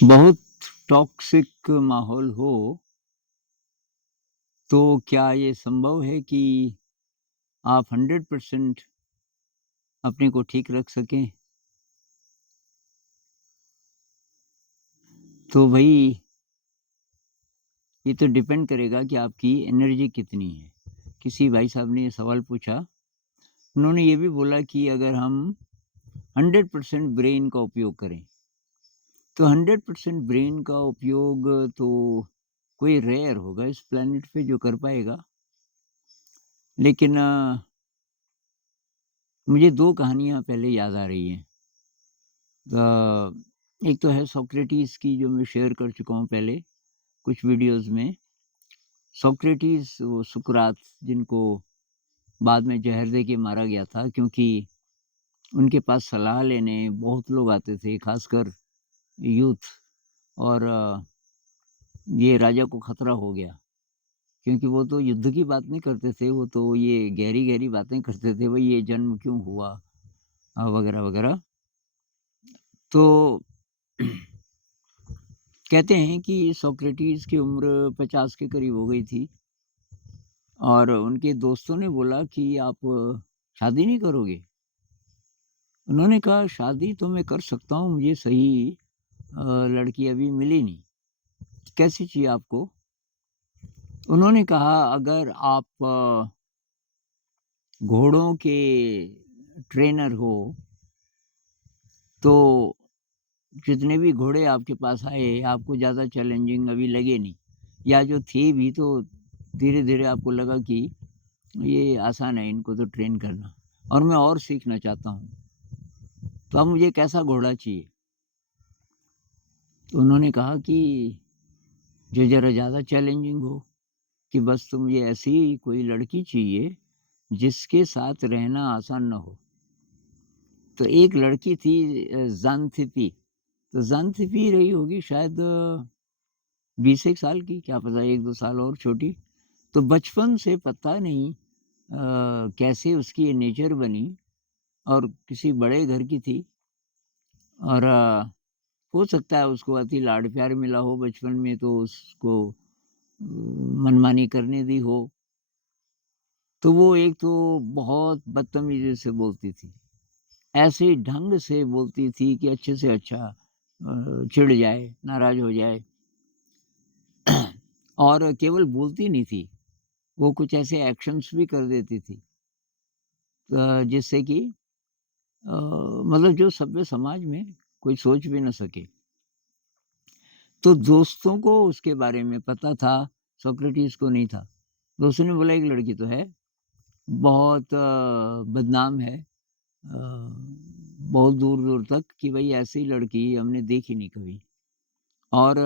बहुत टॉक्सिक माहौल हो, तो क्या ये संभव है कि आप 100% अपने को ठीक रख सकें? तो भई ये तो डिपेंड करेगा कि आपकी एनर्जी कितनी है। किसी भाई साहब ने ये सवाल पूछा, उन्होंने ये भी बोला कि अगर हम 100% ब्रेन का उपयोग करें, तो 100% ब्रेन का उपयोग तो कोई रेयर होगा इस प्लैनेट पे जो कर पाएगा। लेकिन मुझे 2 कहानियाँ पहले याद आ रही हैं। एक तो है सोक्रेटिस की जो मैं शेयर कर चुका हूँ पहले कुछ वीडियोज़ में। सोक्रेटिस वो सुकरात जिनको बाद में ज़हर दे के मारा गया था क्योंकि उनके पास सलाह लेने बहुत लोग आते थे, ख़ासकर यूथ। और ये राजा को खतरा हो गया क्योंकि वो तो युद्ध की बात नहीं करते थे, वो तो ये गहरी-गहरी बातें करते थे, भई ये जन्म क्यों हुआ वगैरह-वगैरह। तो कहते हैं कि सोक्रेटिस की उम्र 50 के करीब हो गई थी और उनके दोस्तों ने बोला कि आप शादी नहीं करोगे? उन्होंने कहा शादी तो मैं कर सकता हूँ, मुझे सही लड़की अभी मिली नहीं। कैसी चाहिए आपको? उन्होंने कहा अगर आप घोड़ों के ट्रेनर हो, तो जितने भी घोड़े आपके पास आए, आपको ज़्यादा चैलेंजिंग अभी लगे नहीं, या जो थे भी तो धीरे-धीरे आपको लगा कि ये आसान है इनको तो ट्रेन करना, और मैं और सीखना चाहता हूँ। तो अब मुझे कैसा घोड़ा चाहिए? तो उन्होंने कहा कि जो ज़रा ज़्यादा चैलेंजिंग हो, कि बस तो मुझे ऐसी कोई लड़की चाहिए जिसके साथ रहना आसान ना हो। तो एक लड़की थी ज़ांथिपी। तो ज़ांथिपी रही होगी शायद 20 एक साल की, क्या पता 1-2 साल और छोटी। तो बचपन से पता नहीं कैसे उसकी ये नेचर बनी, और किसी बड़े घर की थी। और हो सकता है उसको अति लाड-प्यार मिला हो बचपन में, तो उसको मनमानी करने दी हो। तो वो एक तो बहुत बदतमीज़ी से बोलती थी। ऐसे ढंग से बोलती थी कि अच्छे से अच्छा चिढ़ जाए, नाराज़ हो जाए। और केवल बोलती नहीं थी, वो कुछ ऐसे एक्शन्स भी कर देती थी जिससे कि मतलब जो सभ्य समाज में कोई सोच भी ना सके। तो दोस्तों को उसके बारे में पता था, सोक्रेटिस को नहीं था। दोस्तों ने बोला एक लड़की तो है, बहुत बदनाम है, बहुत दूर-दूर तक, कि भई ऐसी लड़की हमने देखी नहीं कभी। और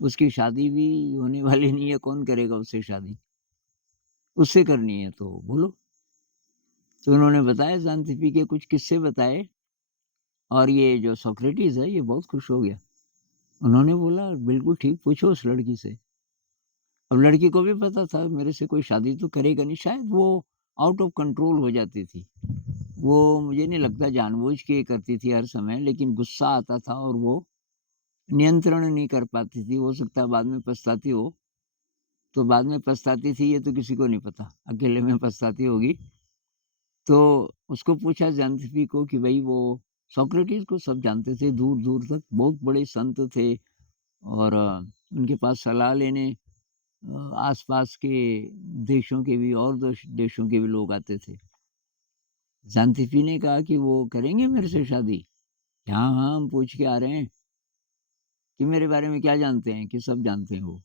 उसकी शादी भी होने वाली नहीं है, कौन करेगा उससे शादी? उससे करनी है तो बोलो। तो उन्होंने बताया, ज़ांथिपी के कुछ किस्से बताए, और ये जो सोक्रेटिस है ये बहुत खुश हो गया। उन्होंने बोला बिल्कुल ठीक, पूछो उस लड़की से। अब लड़की को भी पता था मेरे से कोई शादी तो करेगा नहीं, शायद वो आउट ऑफ कंट्रोल हो जाती थी। वो मुझे नहीं लगता जानबूझ के करती थी हर समय, लेकिन गुस्सा आता था और वो नियंत्रण नहीं कर पाती थी। हो सकता है बाद में पछताती हो, तो बाद में पछताती थी ये तो किसी को नहीं पता, अकेले में पछताती होगी। तो उसको पूछा ज़ांथिपी को कि भई वो सोक्रेटिस को सब जानते थे दूर-दूर तक, बहुत बड़े संत थे, और उनके पास सलाह लेने आस-पास के देशों के भी और देशों के भी लोग आते थे। ज़ांथिपी ने कहा कि वो करेंगे मेरे से शादी? हाँ, हाँ, हम पूछ के आ रहे हैं कि मेरे बारे में क्या जानते हैं, कि सब जानते हैं वो,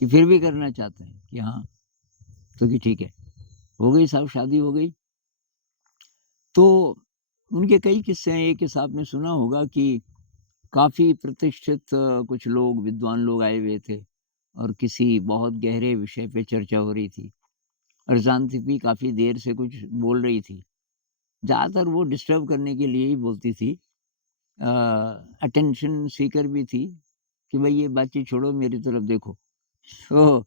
कि फिर भी करना चाहते हैं, कि हाँ, तो कि ठीक है। हो गई साहब, शादी हो गई। तो उनके कई किस्से हैं, एक किस्सा आपने सुना होगा कि काफ़ी प्रतिष्ठित कुछ लोग, विद्वान लोग आए हुए थे, और किसी बहुत गहरे विषय पे चर्चा हो रही थी, और ज़ांथिपी काफ़ी देर से कुछ बोल रही थी। ज़्यादातर वो डिस्टर्ब करने के लिए ही बोलती थी। अ, अटेंशन सीकर भी थी, कि भई ये बातचीत छोड़ो, मेरी तरफ देखो। तो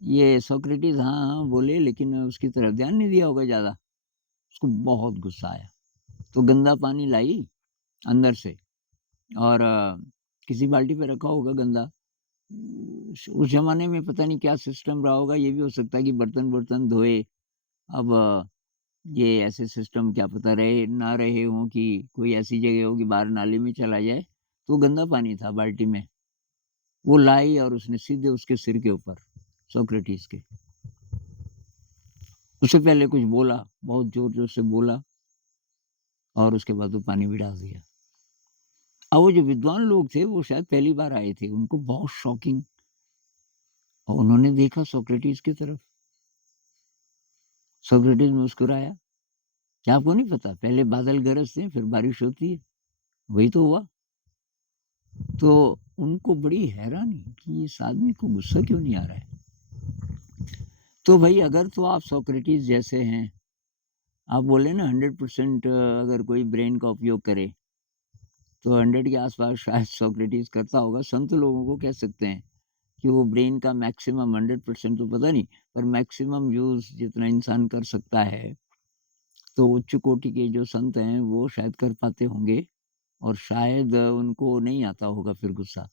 ये सोक्रेटिस हाँ, हाँ बोले, लेकिन उसकी तरफ ध्यान नहीं दिया होगा ज़्यादा। उसको बहुत गुस्सा आया, तो गंदा पानी लाई अंदर से, और किसी बाल्टी पे रखा होगा गंदा। उस ज़माने में पता नहीं क्या सिस्टम रहा होगा, ये भी हो सकता है कि बर्तन-वर्तन धोए। अब ये ऐसे सिस्टम क्या पता रहे ना रहे हों कि कोई ऐसी जगह हो कि बाहर नाले में चला जाए, तो गंदा पानी था बाल्टी में। वो लाई और उसने सीधे उसके सिर के ऊपर, सोक्रेटिस के। उससे पहले कुछ बोला, बहुत ज़ोर-ज़ोर से बोला और उसके बाद वो पानी भी डाल दिया। अब वो जो विद्वान लोग थे, वो शायद पहली बार आए थे, उनको बहुत शॉकिंग, और उन्होंने देखा सोक्रेटिस की तरफ। सोक्रेटिस मुस्कुराया। क्या आपको नहीं पता? पहले बादल गरजते हैं, फिर बारिश होती है, वही तो हुआ। तो उनको बड़ी हैरानी कि इस आदमी को गुस्सा क्यों नहीं आ रहा है? तो भई अगर तो आप सोक्रेटिस जैसे हैं, आप बोले ना 100% अगर कोई ब्रेन का उपयोग करे, तो 100 के आस-पास शायद सोक्रेटिस करता होगा। संत लोगों को कह सकते हैं कि वो ब्रेन का मैक्सिमम 100% तो पता नहीं, पर मैक्सिमम यूज़ जितना इंसान कर सकता है, तो उच्च कोटि के जो संत हैं, वो शायद कर पाते होंगे और शायद उनको नहीं आता होगा फिर गुस्सा।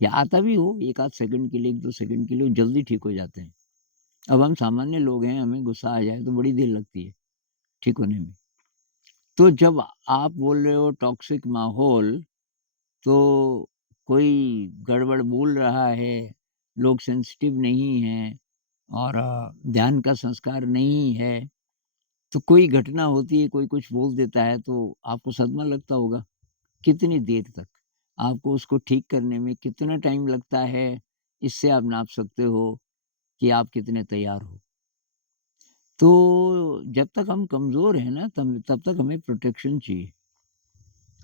या आता भी हो 1 आध सेकंड के लिए, 1-2 सेकंड के लिए, वो जल्दी ठीक हो जाते हैं। अब हम सामान्य लोग हैं, हमें गुस्सा आ जाए तो बड़ी देर लगती है ठीक होने में। तो जब आप बोल रहे हो टॉक्सिक माहौल, तो कोई गड़बड़ बोल रहा है, लोग सेंसिटिव नहीं हैं और ध्यान का संस्कार नहीं है, तो कोई घटना होती है, कोई कुछ बोल देता है, तो आपको सदमा लगता होगा। कितनी देर तक? आपको उसको ठीक करने में कितना टाइम लगता है, इससे आप नाप सकते हो कि आप कितने तैयार हो। तो जब तक हम कमज़ोर हैं ना, तब तक हमें प्रोटेक्शन चाहिए।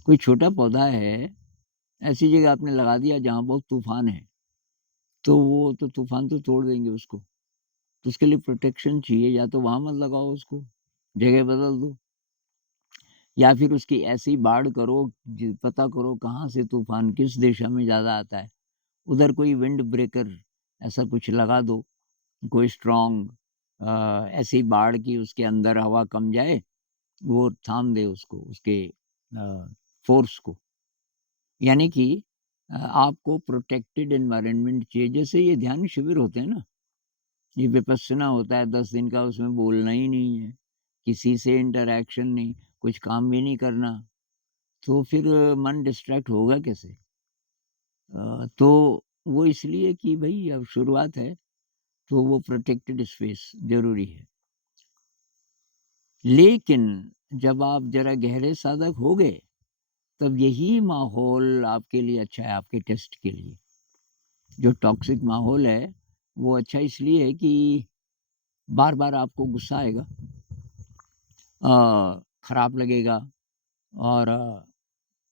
कोई छोटा पौधा है, ऐसी जगह आपने लगा दिया जहाँ बहुत तूफ़ान है, तो वो तो तूफ़ान तो तोड़ देंगे उसको। तो उसके लिए प्रोटेक्शन चाहिए, या तो वहाँ मत लगाओ उसको, जगह बदल दो, या फिर उसकी ऐसी बाड़ करो, पता करो कहाँ से तूफ़ान किस दिशा में ज़्यादा आता है, उधर कोई विंड ब्रेकर ऐसा कुछ लगा दो, कोई स्ट्रॉन्ग ऐसी बाड़ कि उसके अंदर हवा कम जाए, वो थाम दे उसको, उसके फ़ोर्स को। यानी कि आपको प्रोटेक्टेड एनवायरनमेंट चाहिए। जैसे ये ध्यान शिविर होते हैं ना, ये विपस्सना होता है 10 दिन का, उसमें बोलना ही नहीं है, किसी से इंटरैक्शन नहीं, कुछ काम भी नहीं करना, तो फिर मन डिस्ट्रैक्ट होगा कैसे? तो वो इसलिए कि भई अब शुरुआत है, तो वो प्रोटेक्टेड स्पेस ज़रूरी है। लेकिन जब आप ज़रा गहरे साधक हो गए, तब यही माहौल आपके लिए अच्छा है, आपके टेस्ट के लिए। जो टॉक्सिक माहौल है, वो अच्छा इसलिए है कि बार-बार आपको गुस्सा आएगा, खराब लगेगा और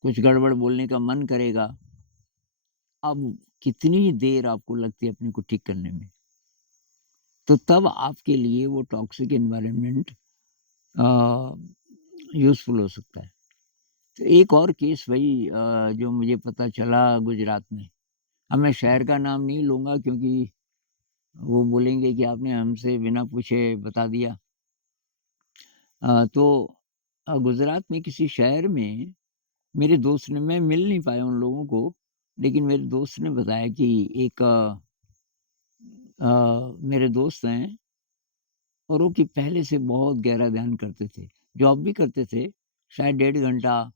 कुछ गड़बड़ बोलने का मन करेगा। अब कितनी देर आपको लगती है अपने को ठीक करने में, तो तब आपके लिए वो टॉक्सिक एनवायरनमेंट अ, यूज़फुल हो सकता है। तो एक और केस भाई जो मुझे पता चला गुजरात में। अब मैं शहर का नाम नहीं लूँगा क्योंकि वो बोलेंगे कि आपने हमसे बिना पूछे बता दिया। तो गुजरात में किसी शहर में मेरे दोस्त ने, मैं मिल नहीं पाया उन लोगों को, लेकिन मेरे दोस्त ने बताया कि एक मेरे दोस्त हैं और वो कि पहले से बहुत गहरा ध्यान करते थे। जॉब भी करते थे, शायद 1.5 घंटा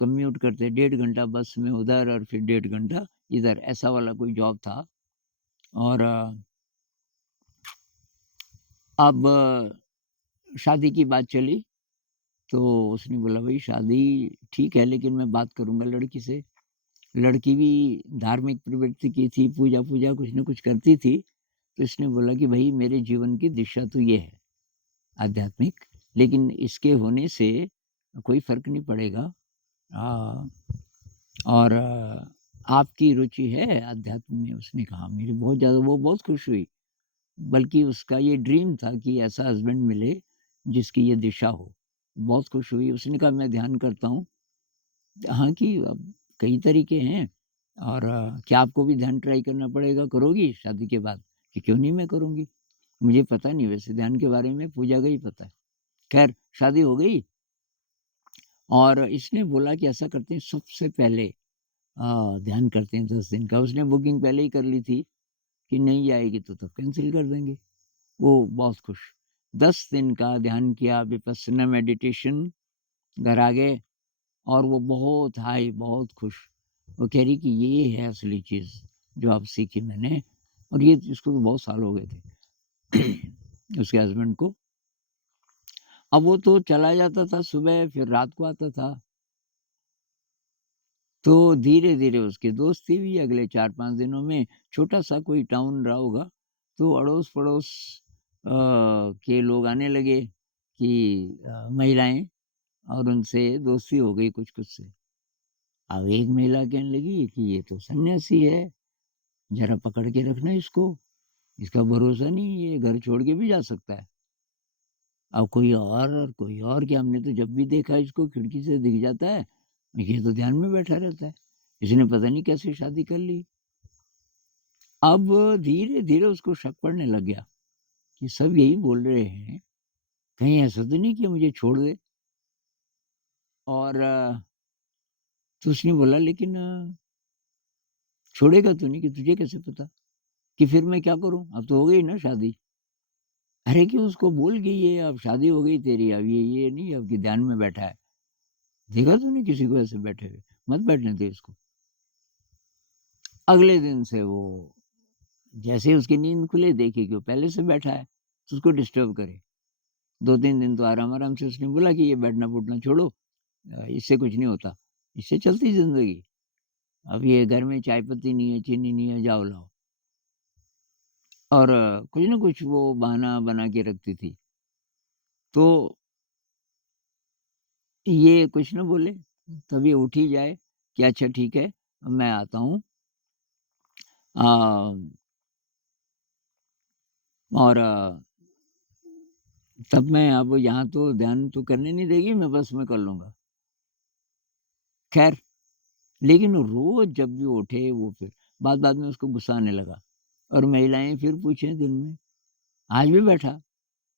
कम्यूट करते, 1.5 घंटा बस में उधर और फिर 1.5 घंटा इधर, ऐसा वाला कोई जॉब था। और अब शादी की बात चली, तो उसने बोला भई शादी ठीक है, लेकिन मैं बात करूँगा लड़की से। लड़की भी धार्मिक प्रवृत्ति की थी, पूजा-पूजा कुछ न कुछ करती थी। तो इसने बोला कि भई मेरे जीवन की दिशा तो ये है, आध्यात्मिक, लेकिन इसके होने से कोई फ़र्क नहीं पड़ेगा। अ, और आपकी रुचि है अध्यात्म में? उसने कहा मेरी बहुत ज़्यादा, वो बहुत खुश हुई। बल्कि उसका ये ड्रीम था कि ऐसा हस्बैंड मिले जिसकी ये दिशा हो। बहुत खुश हुई, उसने कहा मैं ध्यान करता हूँ। हाँ, कि अब कई तरीके हैं और क्या आपको भी ध्यान ट्राई करना पड़ेगा, करोगी शादी के बाद? कि क्यों नहीं मैं करूँगी। मुझे पता नहीं वैसे ध्यान के बारे में, पूजा का ही पता है। ख़ैर शादी हो गई और इसने बोला कि ऐसा करते हैं सबसे पहले ध्यान करते हैं 10 दिन का। उसने बुकिंग पहले ही कर ली थी कि नहीं आएगी तो तब कैंसल कर देंगे। वो बहुत खुश। 10 दिन का ध्यान किया, विपस्सना मेडिटेशन, घर आ गए और वो बहुत हाई, बहुत खुश। वो कह रही कि ये है असली चीज़ जो अब सीखी मैंने, और ये इसको तो बहुत साल हो गए थे उसके हस्बैंड को। अब वो तो चला जाता था सुबह, फिर रात को आता था। तो धीरे-धीरे उसकी दोस्ती हुई। अगले 4-5 दिनों में छोटा-सा कोई टाउन रहा होगा, तो अड़ोस-पड़ोस के लोग आने लगे कि महिलाएँ, और उनसे दोस्ती हो गई कुछ-कुछ से। अब एक महिला कहने लगी कि ये तो सन्यासी है, ज़रा पकड़ के रखना इसको, इसका भरोसा नहीं, ये घर छोड़ के भी जा सकता है। अब कोई और क्या, हमने तो जब भी देखा इसको खिड़की से दिख जाता है, ये तो ध्यान में बैठा रहता है। इसने पता नहीं कैसे शादी कर ली। अब धीरे-धीरे उसको शक पड़ने लग गया कि सब यही बोल रहे हैं, कहीं ऐसा तो नहीं कि मुझे छोड़ दे? और तो उसने बोला, लेकिन छोड़ेगा तो नहीं, कि तुझे कैसे पता? कि फिर मैं क्या करूँ? अब तो हो गई ना शादी। अरे कि उसको बोल कि ये अब शादी हो गई तेरी, अब ये नहीं अब कि ध्यान में बैठा है। देखा तूने किसी को ऐसे बैठे हुए? मत बैठने दे इसको। अगले दिन से वो जैसे ही उसकी नींद खुले, देखे कि वो पहले से बैठा है, तो उसको डिस्टर्ब करे। 2-3 दिन तो आराम-आराम से उसने बोला कि ये बैठना-बूठना छोड़ो, इससे कुछ नहीं होता, इससे चलती ज़िंदगी। अब ये घर में चाय पत्ती नहीं है, चीनी नहीं है, जाओ लाओ। और कुछ न कुछ वो बहाना बना के रखती थी। तो ये कुछ न बोले, तभी उठ ही जाए कि अच्छा ठीक है, मैं आता हूँ। अ, और तब मैं अब यहाँ तो ध्यान तो करने नहीं देगी, मैं बस में कर लूँगा। ख़ैर, लेकिन रोज़ जब भी उठे वो फिर बात-बात में उसको गुस्सा आने लगा, और महिलाएँ फिर पूछें दिन में, आज भी बैठा?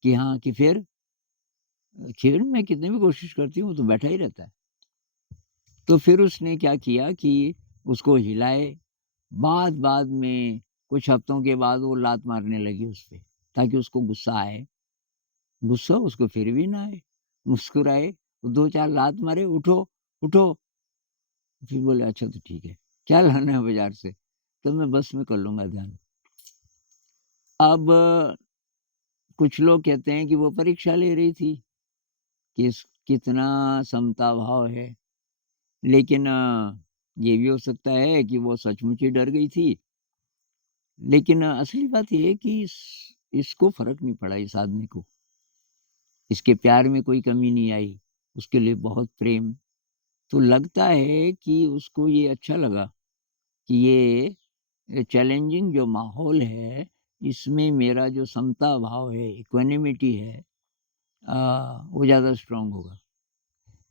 कि हाँ, कि फिर मैं कितनी भी कोशिश करती हूँ, वो तो बैठा ही रहता है। तो फिर उसने क्या किया कि उसको हिलाए, बाद-बाद में कुछ हफ्तों के बाद वो लात मारने लगी उसपे, ताकि उसको गुस्सा आए। गुस्सा उसको फिर भी ना आए, मुस्कुराए, 2-4 लात मारे, "उठो, उठो।" फिर बोले, "अच्छा तो ठीक है, क्या लाना है बाज़ार से?" तो मैं बस में कर लूँगा ध्यान। अब कुछ लोग कहते हैं कि वो परीक्षा ले रही थी कि कितना समता भाव है। लेकिन ये भी हो सकता है कि वो सचमुच ही डर गई थी। लेकिन असली बात ये है कि इसको फ़र्क नहीं पड़ा इस आदमी को। इसके प्यार में कोई कमी नहीं आई, उसके लिए बहुत प्रेम। तो लगता है कि उसको ये अच्छा लगा कि ये चैलेंजिंग जो माहौल है, इसमें मेरा जो समता भाव है, इक्वानिमिटी है, वो ज़्यादा स्ट्रॉन्ग होगा।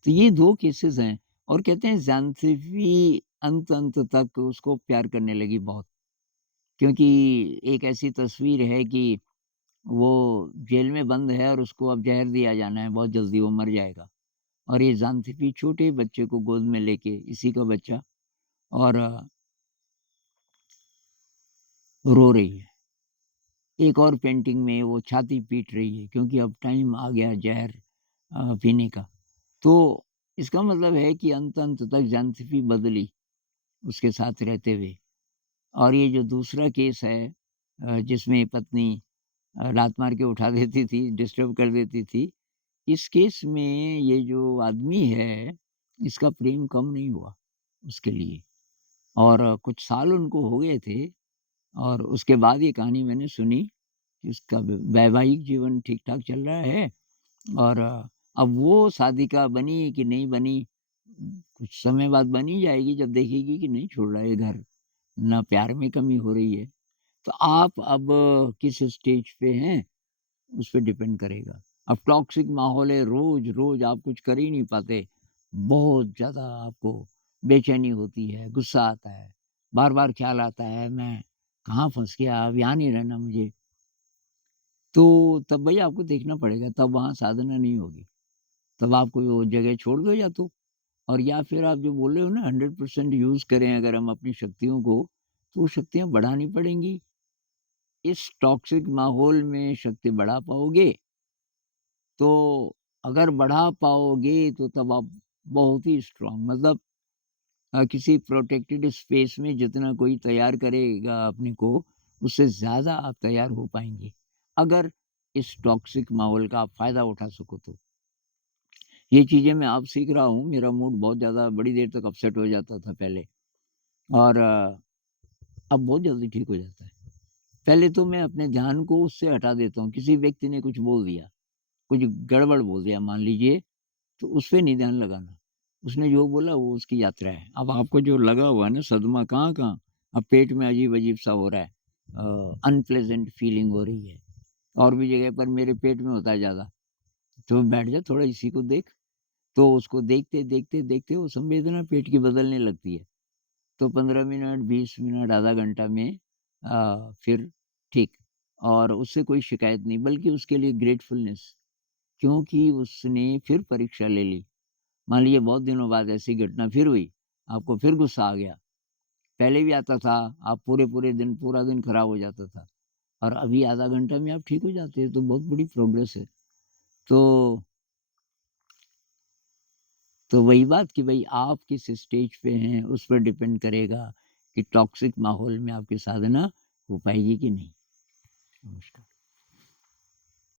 तो ये 2 केसेज़ हैं, और कहते हैं ज़ान्सिफ़ी अंत-अंत तक उसको प्यार करने लगी बहुत। क्योंकि एक ऐसी तस्वीर है कि वो जेल में बंद है और उसको अब ज़हर दिया जाना है, बहुत जल्दी वो मर जाएगा। और ये ज़ान्सिफ़ी छोटे बच्चे को गोद में लेके, इसी का बच्चा, और रो रही है। एक और पेंटिंग में वो छाती पीट रही है, क्योंकि अब टाइम आ गया ज़हर पीने का। तो इसका मतलब है कि अंत-अंत तक ज़ान्सिफ़ी बदली उसके साथ रहते हुए। और ये जो दूसरा केस है जिसमें पत्नी लात मार के उठा देती थी, डिस्टर्ब कर देती थी, इस केस में ये जो आदमी है, इसका प्रेम कम नहीं हुआ उसके लिए। और कुछ साल उनको हो गए थे, और उसके बाद ये कहानी मैंने सुनी कि उसका वैवाहिक जीवन ठीक-ठाक चल रहा है। और अब वो साधिका बनी कि नहीं बनी, कुछ समय बाद बन ही जाएगी जब देखेगी कि नहीं छोड़ रहा है ये घर, ना प्यार में कमी हो रही है। तो आप अब किस स्टेज पे हैं, उस पे डिपेंड करेगा। अब टॉक्सिक माहौल है, रोज़-रोज़ आप कुछ कर ही नहीं पाते। बहुत ज़्यादा आपको बेचैनी होती है, गुस्सा आता है, बार-बार ख़्याल आता है, मैं कहाँ फँस गया, अब यहाँ नहीं रहना मुझे। तो तब भई आपको देखना पड़ेगा, तब वहाँ साधना नहीं होगी। तब आपको वो जगह छोड़ दो या तो। और या फिर आप जो बोल रहे हो ना 100% यूज़ करें अगर हम अपनी शक्तियों को, तो वो शक्तियाँ बढ़ानी पड़ेंगी। इस टॉक्सिक माहौल में शक्ति बढ़ा पाओगे, तो अगर बढ़ा पाओगे तो तब आप बहुत ही स्ट्रॉन्ग मतलब किसी प्रोटेक्टेड स्पेस में जितना कोई तैयार करेगा अपने को, उससे ज़्यादा आप तैयार हो पाएँगे। अगर इस टॉक्सिक माहौल का आप फ़ायदा उठा सको तो। ये चीज़ें मैं अब सीख रहा हूँ, मेरा मूड बहुत ज़्यादा बड़ी देर तक अपसेट हो जाता था पहले और अब बहुत जल्दी ठीक हो जाता है। पहले तो मैं अपने ध्यान को उससे हटा देता हूँ, किसी व्यक्ति ने कुछ बोल दिया, कुछ गड़बड़ बोल दिया मान लीजिए, तो उस पे नहीं ध्यान लगाना। उसने जो बोला वो उसकी यात्रा है। अब आपको जो लगा हुआ है ना सदमा कहाँ-कहाँ, अब पेट में अजीब-अजीब सा हो रहा है। अनप्लेज़ेंट फीलिंग हो रही है और भी जगह पर मेरे पेट में होता है ज़्यादा। तो बैठ जा थोड़ा इसी को देख, तो उसको देखते, देखते, देखते वो संवेदना पेट की बदलने लगती है। तो 15 मिनट, 20 मिनट, आधा घंटा में फिर ठीक और उससे कोई शिकायत नहीं बल्कि उसके लिए ग्रेटफुलनेस क्योंकि उसने फिर परीक्षा ले ली। मान लीजिए बहुत दिनों बाद ऐसी घटना फिर हुई, आपको फिर गुस्सा आ गया। पहले भी आता था, आप पूरे-पूरे दिन पूरा दिन खराब हो जाता था और अभी आधा घंटा में आप ठीक हो जाते हैं, तो बहुत बड़ी प्रोग्रेस है। तो तो वही बात कि भई आप किस स्टेज पे हैं, उस पर डिपेंड करेगा कि टॉक्सिक माहौल में आपकी साधना हो पाएगी कि नहीं। नमस्कार।